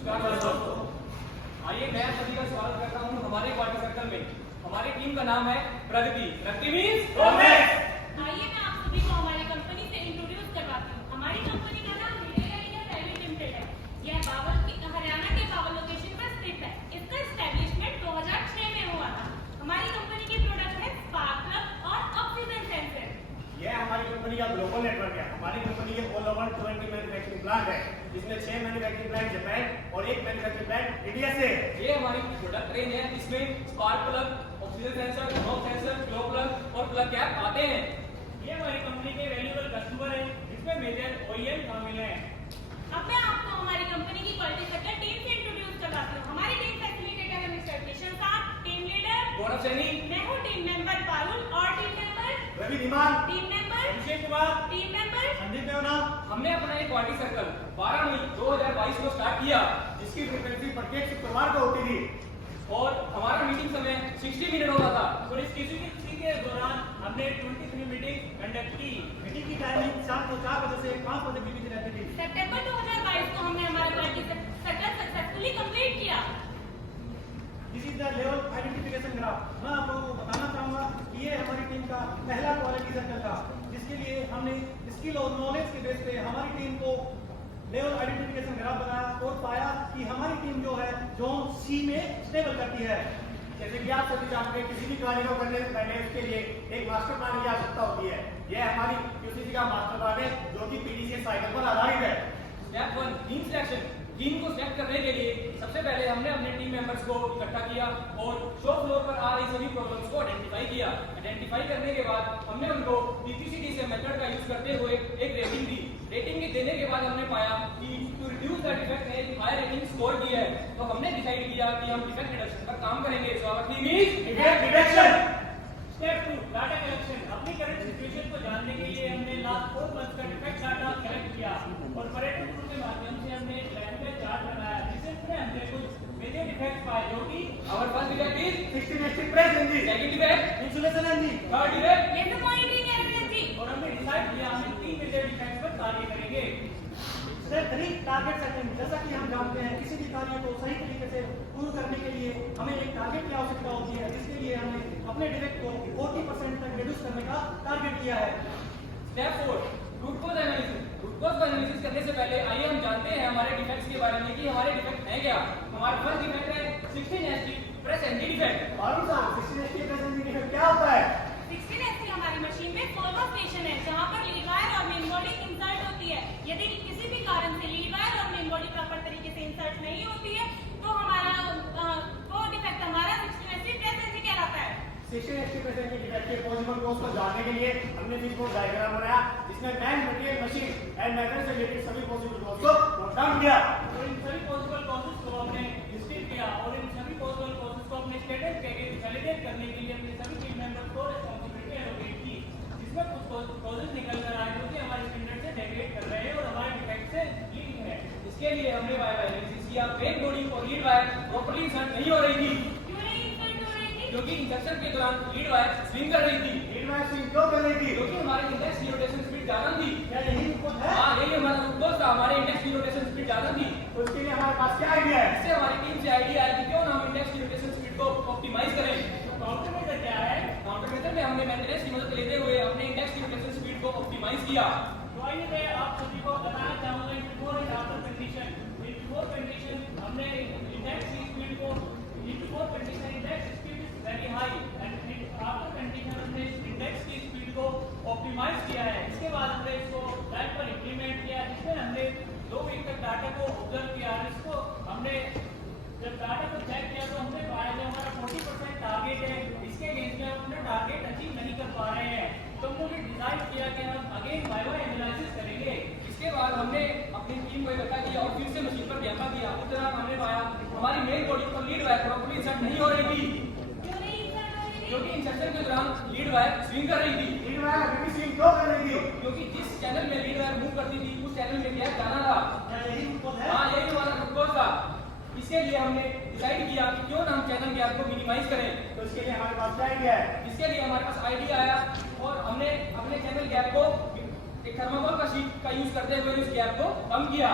नमस्कार दोस्तों, आइए मैं सभी का स्वागत करता हूँ हमारे क्वार्टर सर्कल में। हमारी टीम का नाम है प्रगति। प्रगति मींस प्रोग्रेस। आइए मैं आप सभी को हमारी कंपनी से इंट्रोड्यूस करवाती हूँ। हमारी कंपनी का नाम लीडेगा इंडिया प्राइवेट लिमिटेड है। यह हरियाणा के बावल लोकेशन पर स्थित है। इसका एस्टेब्लिशमेंट 2006 में हुआ था। हमारी कंपनी के प्रोडक्ट है स्पार्क प्लग और ऑक्सीजन सेंसर। यह हमारी कंपनी का ग्लोबल नेटवर्क है। हमारी कंपनी के ऑल ओवर 20 मैन्युफैक्चरिंग प्लांट है, जिसमें 6 मैन्युफैक्चरिंग प्लांट जापान और 1 मैन्युफैक्चरिंग प्लांट इंडिया से है। ये हमारी प्रोडक्ट रेंज है, इसमें spark plug, oxygen sensor, knock sensor, glow plug और प्लग कैप आते हैं। ये हमारी कंपनी के वैल्यूएबल कस्टमर है, जिसमें मेजर ओईएम शामिल है। अब मैं आपको हमारी कंपनी की क्वालिटी सेक्टर टीम से इंट्रोड्यूस करवाती हूँ। हमारी टीम फैसिलिटेटर है मिस्टर किशन साहब, टीम लीडर गौरव सैनी, मैं हूँ, टीम मेंबर पारुल और team member Ravi Dhiman, team member Abhishek Kumar, team member Sandeep Mewna. हमने अपना एक क्वार्टर सर्कल 12 मई 2022 को स्टार्ट किया जिसकी फ्रीक्वेंसी प्रत्येक शुक्रवार को होती थी और हमारा मीटिंग समय 60 मिनट होता था। और इस किसी के दौरान हमने 23 मीटिंग कंडक्ट की। मीटिंग की टाइमिंग शाम को 4 बजे से 5 बजे के बीच रहती थी। सितंबर 2022 को हमने हमारा क्वालिटी सेक्टर सक्सेसफुली कंप्लीट किया। This is the level identification graph. मैं आप लोगों को बताना चाहूंगा कि ये हमारी टीम का पहला क्वालिटी सर्कल था, जिसके लिए हमने स्किल और नॉलेज के बेस पे हमारी टीम को लेवल आइडेंटिफिकेशन ग्राफ बनाया और पाया कि हमारी टीम जो है जोन सी में स्टेबल करती है। जैसे कि आप सभी जानते हैं, किसी भी कार्य को करने से पहले उसके लिए एक मास्टर प्लान की आवश्यकता होती है। यह हमारी QCC का मास्टर प्लान है, जो कि PDCA साइकिल पर आधारित है। Step 1 team selection. टीम को सिलेक्ट करने के लिए सबसे पहले हमने अपने टीम मेंबर्स को इकट्ठा किया और शो फ्लोर पर आ रही सभी प्रॉब्लम्स को आइडेंटिफाई किया। आइडेंटिफाई करने के बाद हमने उनको PPCDCA मेथड का यूज करते हुए एक रेटिंग दी। रेटिंग देने के बाद हमने पाया कि टू रिड्यूस द डिफेक्ट ने एक हाई रेटिंग स्कोर की है, तो हमने डिसाइड किया कि हम डिफेक्ट रिडक्शन पर काम करेंगे। So our theme is defect reduction. Step 2 data collection. अपनी करंट सिचुएशन को जानने के लिए हमने लास्ट 4 मंथ्स का डिफेक्ट डाटा कलेक्ट किया और परेटो टूल के माध्यम से हमने एक लाइन चार्ट बनाया, जिसमें हमने कुछ मेजर डिफेक्ट पाए, जो कि our first defect is 16 press NG, second defect insulation NG, third defect laser monitoring energy और हमने डिसाइड किया हम 3 मेजर डिफेक्ट्स पर कार्य करेंगे। Step 3 target setting. जैसा कि हम जानते हैं, किसी भी कार्य को सही तरीके से पूर्ण करने के लिए हमें एक टारगेट की आवश्यकता होती है, जिसके लिए हमने अपने डिफेक्ट को 40% तक रिड्यूस करने का टारगेट किया है। Step 4 root cause analysis. Root cause analysis करने से पहले आइए हम जानते हैं हमारे डिफेक्ट्स के बारे में कि हमारे डिफेक्ट हैं क्या। हमारा फर्स्ट डिफेक्ट है 16ST प्रेस एनजी डिफेक्ट। और साहब 16ST प्रेस एनजी डिफेक्ट क्या होता है? 16ST हमारी मशीन में सोलर स्टेशन है, जहां पर लीड वायर और मेन बॉडी इंसर्ट होती है। यदि किसी भी कारण से लीड वायर और मेन बॉडी प्रॉपर तरीके से इंसर्ट नहीं होती है, तो हमारा वो डिफेक्ट हमारा 16ST प्रेस एनजी कहलाता है। 16ST प्रेस एनजी डिफेक्ट के पॉसिबल कॉज को जानने के लिए हमने विजुअल डायग्राम बनाया, जिसमें man, material, machine and method से रिलेटेड सभी पॉसिबल कॉज को नोट डाउन किया और इन सभी पॉसिबल कॉजेस को हमने लिस्ट किया और इन सभी पॉसिबल कॉजेस को अपने स्टेटस पैकेज वैलिडेट करने के लिए हमने सभी टीम मेंबर्स को रिस्पांसिबिलिटी एलोकेट की, जिसमें कुछ कॉजेस निकल कर आए जो कि हमारे स्टैंडर्ड से डेविएट कर रहे हैं और हमारे डिफेक्ट से लिंक है। इसके लिए हमने वायर एनालिसिस किया। मेन बॉडी और लीड वायर प्रॉपर्ली इंसर्ट नहीं हो रही थी, क्यों नहीं इंसर्ट हो रही थी? क्योंकि इंसर्शन के दौरान लीड वायर स्विंग कर रही थी, लीड वायर स्विंग क्यों कर रही थी? क्योंकि हमारे इंडेक्स की रोटेशन स्पीड ज्यादा थी। क्या यही इनपुट है? हाँ, यही हमारा रूट कॉज था, हमारे इंडेक्स की रोटेशन स्पीड ज्यादा थी। तो उसके लिए हमारे पास क्या आइडिया है? इससे हमारी टीम से आइडिया आया कि क्यों ना हम इंडेक्स की रोटेशन स्पीड को ऑप्टिमाइज करें। तो काउंटर मेजर क्या है? काउंटर मेथड में हमने मेंटेनेंस की मदद लेते हुए अपने इंडेक्स की रोटेशन स्पीड को ऑप्टिमाइज किया। तो आइए मैं आप सभी को बताना चाहूंगा before and after condition. Before condition हमने इंडेक्स की स्पीड को before condition index speed is very high and after condition हमने इंडेक्स की स्पीड को ऑप्टिमाइज किया है। इसके बाद हमने इसको लाइव पर इंप्लीमेंट किया, जिसमें हमने 2 वीक तक डाटा को ऑब्जर्व किया और इसको हमने जब डाटा को चेक किया तो हमने पाया जो हमारा 40% टारगेट है, इसके अगेंस्ट में हम अपना टारगेट अचीव नहीं कर पा रहे हैं। तो हमने डिसाइड किया कि हम अगेन वाइवा एनालिसिस करेंगे। इसके बाद हमने अपनी टीम को इकट्ठा किया और फिर से मशीन पर व्यापा किया। उस दौरान हमने पाया हमारी मेन बॉडी पर लीड वायर प्रॉपर्ली इंसर्ट नहीं हो रही थी, क्यों नहीं इंसर्ट हो रही थी? क्योंकि इंसर्शन के दौरान लीड वायर स्विंग कर रही थी, लीड वायर अभी भी स्विंग क्यों कर रही थी? क्योंकि जिस चैनल में लीड वायर मूव करती थी उस चैनल में गैप जाना था। क्या यही इनपुट है? हाँ, यही हमारा रूट कॉज था। इसके लिए हमने डिसाइड किया कि क्यों ना हम चैनल गैप को मिनिमाइज करें। तो इसके लिए हमारे पास क्या आइडिया है? इसके लिए हमारे पास आइडिया आया और हमने अपने चैनल गैप को एक थर्माकोल का शीट का यूज करते हुए इस गैप को कम किया।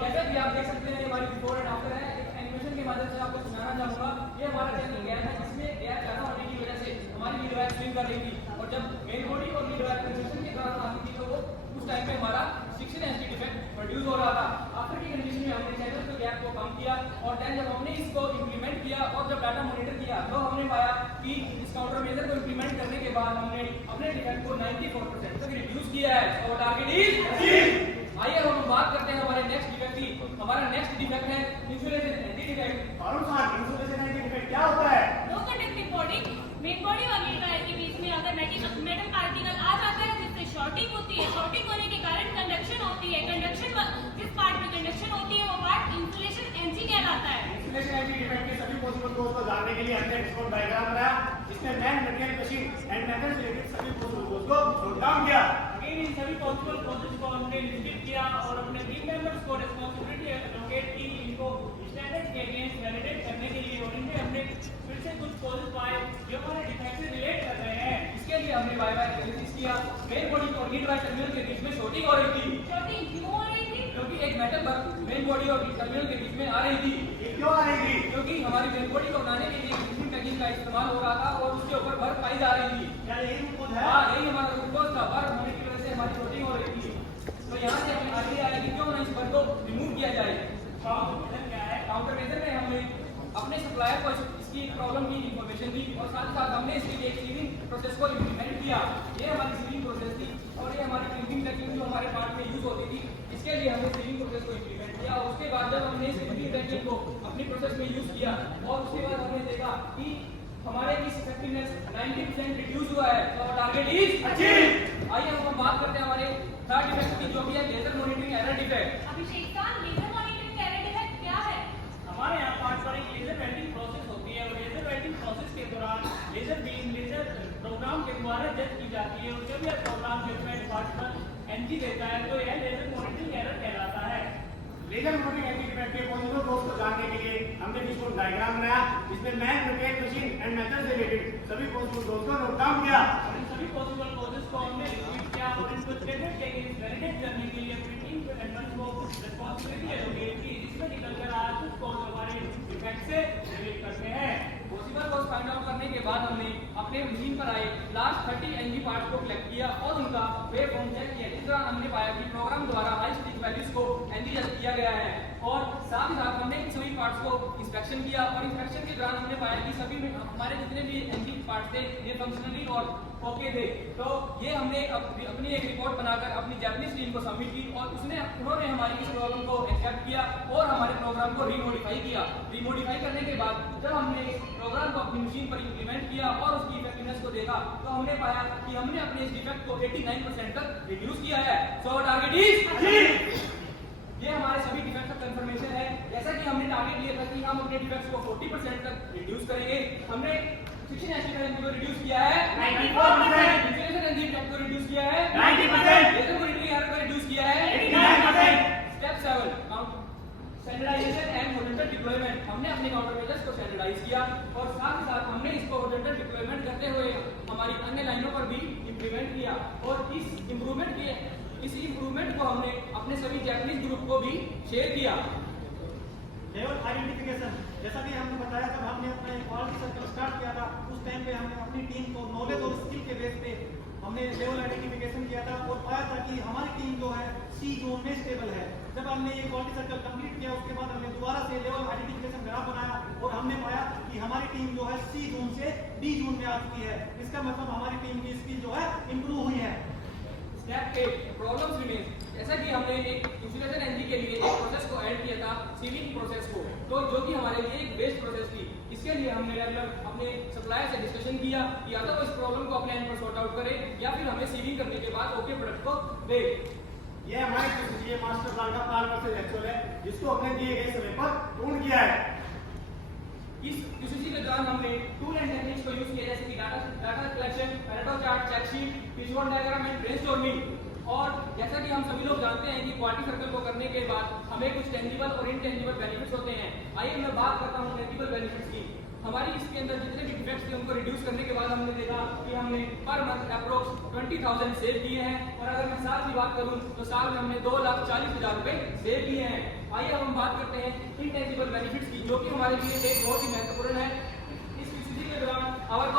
जैसा कि आप देख सकते हैं हमारी बिफोर एंड आफ्टर है, एक एनिमेशन के माध्यम से आपको सुनाना चाहूंगा। ये हमारा चैनल गया था जिसमें एयर ज्यादा होने की वजह से हमारी वीडियो स्विंग कर रही थी और जब मेन बॉडी और वीडियो ट्रांजिशन के दौरान आती थी तो वो उस टाइम पे हमारा 16 एचडी डिफेक्ट प्रोड्यूस हो रहा था। आफ्टर की कंडीशन में हमने चैनल के गैप को कम किया और देन जब हमने इसको इंप्लीमेंट किया और जब डाटा मॉनिटर किया तो हमने पाया कि इस काउंटर मेजर को इंप्लीमेंट करने के बाद हमने अपने डिफेक्ट को 94% तक रिड्यूस किया है और टारगेट इज। आइए हम बात करते हैं हमारे नेक्स्ट डिफेक्ट की। हमारा नेक्स्ट डिफेक्ट है इंसुलेशन एंटी डिफेक्ट। अरुण साहब, इंसुलेशन एंटी डिफेक्ट क्या होता है? लो कंडक्टिंग बॉडी मेन बॉडी और लीड वायर के बीच में अगर मेटल पार्टिकल आ जाता है जिससे शॉर्टिंग होती है, शॉर्टिंग होने के कारण कंडक्शन होती है, कंडक्शन जिस पार्ट में कंडक्शन होती है वो पार्ट इंसुलेशन एनजी कहलाता है। इंसुलेशन एंटी डिफेक्ट के सभी पॉसिबल कोड्स को जानने के लिए हमने डिस्काउंट डायग्राम बनाया जिसमें man material machine and method से रिलेटेड सभी पॉसिबल कोड्स को नोट डाउन किया। अगेन इन सभी पॉसिबल कोजेस को हमने लिस्ट किया और अपने टीम मेंबर्स को रिस्पांसिबिलिटी एलोकेट की इनको स्टैंडर्ड के अगेंस्ट वैलिडेट करने के लिए और इनमें हमने फिर से कुछ कोजेस पाए जो हमारे डिफेक्ट से रिलेट कर रहे हैं। इसके लिए हमने वाई वाई एनालिसिस किया। मेन बॉडी और लीड वायर टर्मिनल के बीच में शॉर्टिंग हो रही थी शॉर्टिंग क्यों हो रही थी? क्योंकि एक मेटल पर मेन बॉडी और टर्मिनल के बीच में आ रही थी। ये क्यों आ रही थी? क्योंकि हमारी मेन बॉडी को बनाने के लिए फिनिशिंग पैकिंग का इस्तेमाल हो रहा था और उसके ऊपर बर्फ पाई जा रही थी। क्या यही रूट है? हाँ, यही हमारा रूट था। बर्फ होने की वजह से हमारी शॉर्टिंग हो रही थी। तो यहाँ से हमें आगे आया कि क्यों ना इस बर्फ को रिमूव किया जाए। काउंटर क्या है? काउंटर मेजर में हमने अपने सप्लायर को इसकी प्रॉब्लम की इंफॉर्मेशन दी और साथ साथ हमने इसके लिए एक सीलिंग प्रोसेस को इम्प्लीमेंट किया। ये हमारी सीलिंग प्रोसेस थी और ये हमारी प्रिंटिंग पैकिंग जो हमारे पार्ट में यूज होती थी इसके लिए हमने सीलिंग प्रोसेस को इम्प्लीमेंट किया। और उसके बाद जब हमने प्रिंटिंग पैकिंग को अपनी प्रोसेस में यूज किया और उसके बाद हमने देखा कि हमारे इस इफेक्टिवनेस 90% रिड्यूस हुआ है तो टारगेट इज अचीव। आइए हम बात करते हैं हमारे थर्ड डिफेक्ट की जो कि है laser monitoring error defect. Abhishek sir, laser monitoring error defect क्या है? हमारे यहाँ पार्ट पर एक लेजर वेल्डिंग प्रोसेस होती है और लेजर वेल्डिंग प्रोसेस के दौरान लेजर बीम लेजर प्रोग्राम के द्वारा जज की जाती है और जब यह प्रोग्राम जजमेंट पार्ट पर एनजी देता है तो यह लेजर मॉनिटरिंग एरर कहलाता है। लेजर मॉनिटरिंग एंटी डिफेक्ट के पॉसिबल कोड्स को जानने के लिए हमने डिस्काउंट डायग्राम बनाया जिसमें man material machine and method से रिलेटेड सभी पॉसिबल कोड्स को नोट डाउन किया। और इन सभी पॉसिबल कोजेस को हमने रिसीव किया और इनको स्टैंडर्ड के अगेंस्ट वैलिडेट करने के लिए अपनी टीम मेंबर्स को रिस्पांसिबिलिटी एलोकेट की जिसमें निकल कर आया कुछ कोड हमारे डिफेक्ट से रिलेट करते हैं। पॉसिबल कोड फाइंड आउट करने के बाद हमने अपने मशीन पर आए लास्ट 30 एनजी पार्ट्स को कलेक्ट किया और उनका वेवफॉर्म चेक किया। इस दौरान हमने पाया कि प्रोग्राम द्वारा हाई स्टिक वैल्यूज को एनजी जज किया गया है और साथ ही साथ हमने इन सभी पार्ट्स को इंस्पेक्शन किया और इंस्पेक्शन के दौरान हमने पाया कि सभी में हमारे जितने भी एनजी पार्ट्स थे ये फंक्शनली और ओके थे। तो ये हमने अपनी एक रिपोर्ट बनाकर अपनी जापानीज टीम को सबमिट की और उन्होंने हमारी इस प्रॉब्लम को एक्सेप्ट किया और हमारे प्रोग्राम को रीमोडिफाई किया। रीमोडिफाई करने के बाद जब हमने इस प्रोग्राम को अपनी मशीन पर इंप्लीमेंट किया और उसकी इफेक्टिवनेस को देखा तो हमने पाया कि हमने अपने इस डिफेक्ट को 89% तक रिड्यूस किया है। सो टारगेट इज ये हमारे सभी डिफेक्ट्स का कंफर्मेशन है। जैसा कि हमने टारगेट लिया था कि हम अपने डिफेक्ट्स को 40% तक रिड्यूस करेंगे। हमने 16 एचडी को रिड्यूस किया है 94%। इंसुलेशन एनजी डिफेक्ट को रिड्यूस किया है 90%। लेजर मॉनिटरिंग एरर को रिड्यूस किया है 89%। Step 7 standardisation and horizontal deployment. हमने अपने काउंटर मेजर्स को स्टैंडर्डाइज किया और साथ ही साथ हमने इसको होरिजॉन्टल डिप्लॉयमेंट करते हुए हमारी अन्य लाइनों पर भी इंप्लीमेंट किया और इस इंप्रूवमेंट को हमने अपने सभी जापानीज ग्रुप को भी शेयर किया। लेवल आइडेंटिफिकेशन, जैसा कि हमने बताया जब हमने अपना क्वालिटी सर्कल स्टार्ट किया था उस टाइम पे हमने अपनी टीम को नॉलेज और स्किल के बेस पे हमने लेवल आइडेंटिफिकेशन किया था और पाया था कि हमारी टीम जो है सी जोन में स्टेबल है। जब हमने ये क्वालिटी सर्कल कंप्लीट किया उसके बाद हमने दोबारा से लेवल आइडेंटिफिकेशन ग्राफ बनाया और हमने पाया कि हमारी टीम जो है सी जोन से डी जोन में आ चुकी है। इसका मतलब हमारी टीम की स्किल जो है इंप्रूव हुई है। Step 8 problems remain. जैसा कि हमने एक इंसुलेशन एनजी के लिए एक प्रोसेस को ऐड किया था सीलिंग प्रोसेस को, तो जो कि हमारे लिए एक बेस्ट प्रोसेस थी। इसके लिए हमने रेगुलर अपने सप्लायर से डिस्कशन किया कि या तो इस प्रॉब्लम को अपने एंड पर सॉर्ट आउट करे या फिर हमें सीलिंग करने के बाद ओके प्रोडक्ट को दे। ये हमारे ये मास्टर प्लान का प्लान वर्सेस एक्चुअल है जिसको हमने दिए गए समय पर पूर्ण किया है। इस QCC के दौरान हमने टूल एंड टेक्निक्स को यूज किया जैसे कि data collection, Pareto chart, check sheet, fishbone diagram and brainstorming. और जैसा कि हम सभी लोग जानते हैं कि क्वालिटी सर्कल को करने के बाद हमें कुछ टेंजिबल और इनटेंजिबल बेनिफिट्स होते हैं। आइए मैं बात करता हूं टेंजिबल बेनिफिट्स की। हमारी इसके अंदर जितने भी डिफेक्ट्स थे उनको रिड्यूस करने के बाद हमने देखा कि हमने पर मंथ अप्रोक्स 20,000 सेव किए हैं और अगर मैं साल की बात करूं तो साल में हमने 2,40,000 रुपए सेव किए हैं। आइए अब हम बात करते हैं इंटेंजिबल बेनिफिट्स की, जो कि हमारे लिए एक बहुत ही महत्वपूर्ण है। इस QCC के दौरान आवर